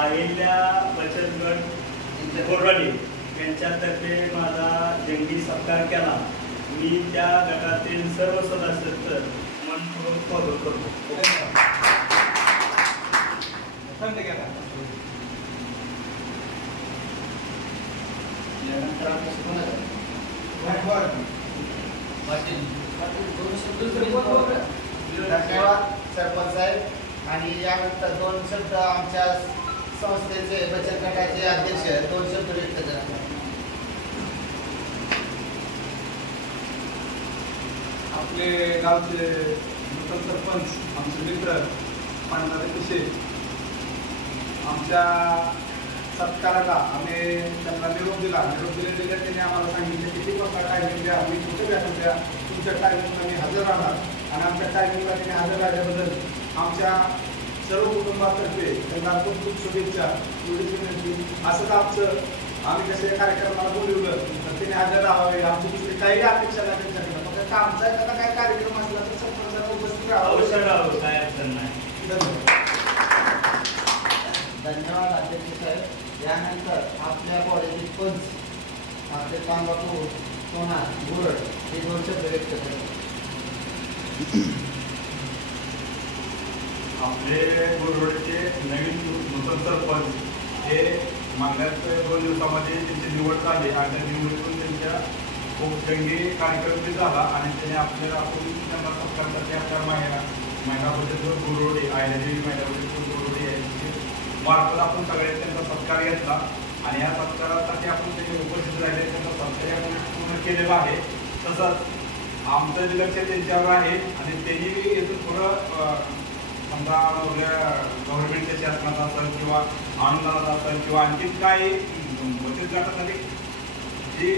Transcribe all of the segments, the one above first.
अहिल्या बचत गट बोराडे यांच्यातर्फे माझा जंगी सत्कार केला। मी त्या गटातील सर्व सदस्यांचं मनपूर्वक स्वागत करतो। धन्यवाद सरपंच साहेब। आणि यानंतर 2 शब्द आमच्या संस्थेचे बचत गटाचे अध्यक्ष 2 शब्द व्यक्त करतात। आपले गावचे नूतन सरपंच आमचे मित्र पांढरे पिसे आमच्या सत्काराला आम्ही त्यांना निरोप दिला। निरोप दिले त्यांनी आम्हाला सांगितले किती वाजता टायमिंग द्या, आम्ही कुठे भेटून द्या, तुमच्या टायमिंगला मी हजर राहणार। आणि आमच्या टायमिंगला त्यांनी हजर राहिल्याबद्दल आमच्या सर्व कुटुंबातर्फे त्यांना खूप खूप शुभेच्छा। एवढीच विनंती, असंच आमचं आम्ही कसे कार्यक्रमाला बोलवलं तर त्यांनी हजर राहावे, आमची दुसरी काही अपेक्षा नाही त्यांच्याकडे। फक्त आमचा एखादा काय कार्यक्रम असला तर सरपंचाला उपस्थित राहावं, काय अडचण नाही। धन्यवाद अध्यक्ष साहेब। यानंतर आपल्या बॉडीचे पंच आपले तांबापूर सोना गुरड हे 2 शब्द व्यक्त करतात। आपले बोरवडचे नवीन नूतन सरपंच हे मागल्या 2 दिवसामध्ये त्यांची निवड झाली आणि त्या निवडीतून त्यांच्या खूप जंगी कार्यक्रम झाला आणि त्याने आपण त्यांना सत्कारसाठी आपल्या महिला बचत गट बोरवडे आयलादेवी महिला बचत गट बोरवडे यांची मार्फत आपण सगळ्यांनी त्यांचा सत्कार घेतला। आणि या सत्कारासाठी आपण त्यांनी उपस्थित राहिले, त्यांचा सत्कार आपण पूर्ण केलेला आहे। तसंच आमचं जे लक्ष त्यांच्यावर आहे आणि त्यांनी यातून थोडं समजा गव्हर्नमेंटच्या शासनात असेल किंवा अनुदानात असेल किंवा आणखी काही बचत गटासाठी जे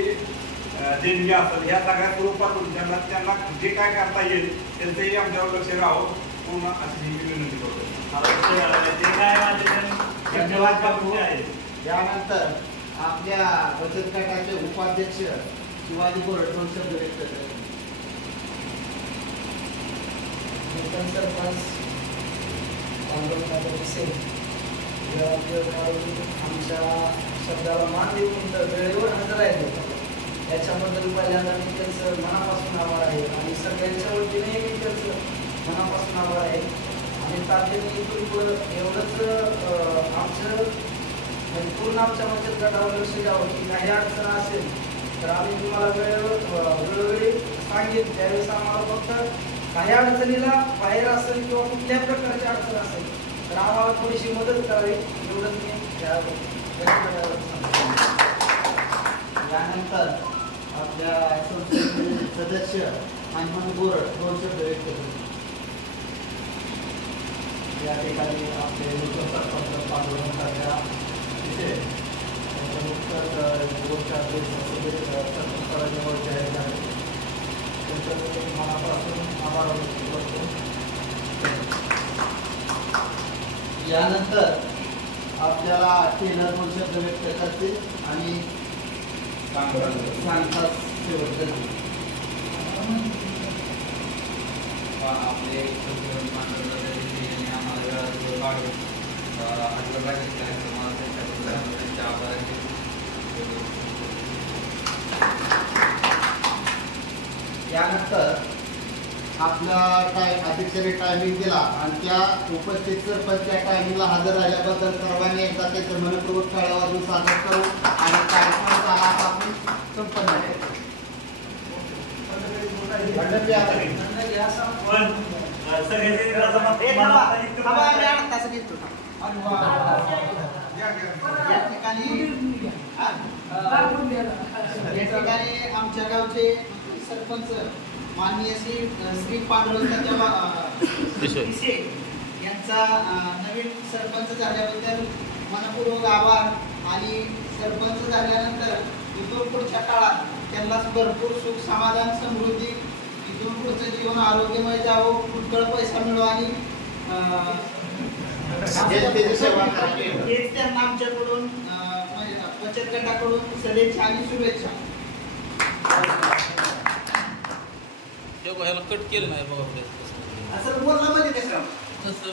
देणगी असेल ह्या सगळ्या स्वरूपातून त्यांना जे काय करता येईल त्यांचंही आमच्यावर लक्ष राहावं पूर्ण अशी मी विनंती करतो। धन्यवाद बापू। यानंतर आपल्या बचत गटाचे उपाध्यक्ष शिवाजी बोरड 2 शब्द व्यक्त करतात। नूतन सरपंच आमच्या शब्दाला मान देऊन वेळेवर हजर आहेत याच्याबद्दल पहिल्यांदा मी त्यांचं मनापासून आभार आहे आणि सगळ्यांच्या वतीने मी त्यांचं मनापासून आभार आहे। आणि तातडीने इथून पुढं एवढंच आमचं पूर्ण आमच्या बचत गटावर लक्ष द्यावं की काही अडचण असेल तर आम्ही तुम्हाला वेळोवेळी सांगेन। त्यावेळेस आम्हाला फक्त काही अडचणीला बाहेर असेल किंवा कुठल्याही प्रकारची अडचण असेल तर आम्हाला थोडीशी मदत करावी एवढंच मी यानंतर आपल्या संस्थेचे सदस्य हनुमान बोरड 2 शब्द व्यक्त करतात। या ठिकाणी आपले नूतन सरपंच पांडुरंगाच्या विषय नुकतंच बोर्डच्या सरपंचाला निवड जाहीर झाली, त्यांचं मनापासून आभार व्यक्त करतो। यानंतर आपल्याला टेलर 2 शब्द व्यक्त करतील आणि सांगतात शेवट करतील। आपले यानंतर आपला अध्यक्षाने टायमिंग दिला आणि त्या उपस्थित सरपंच त्या टायमिंगला हजर राहिल्याबद्दल सर्वांनी एकदा त्याचं मनपूर्वक टाळ्या वाजवून स्वागत करू आणि कार्यक्रमाचा हात आपण संपन्न करू। या ठिकाणी आमच्या गावचे सरपंच माननीय श्री पांडुरंग पिसे यांचा नवीन सरपंच झाल्याबद्दल मनपूर्वक आभार। आणि सरपंच झाल्यानंतर इथून पुढच्या काळात त्यांना भरपूर सुख समाधान समृद्धी इथून पुढचं जीवन आरोग्यमय जावं, पुष्कळ पैसा मिळो आणि हेच त्यांना आमच्याकडून बचत गटाकडून सदिच्छा आणि शुभेच्छा। ह्याला कट केलं नाही बघा असं बोलणं म्हणजे कसं तसं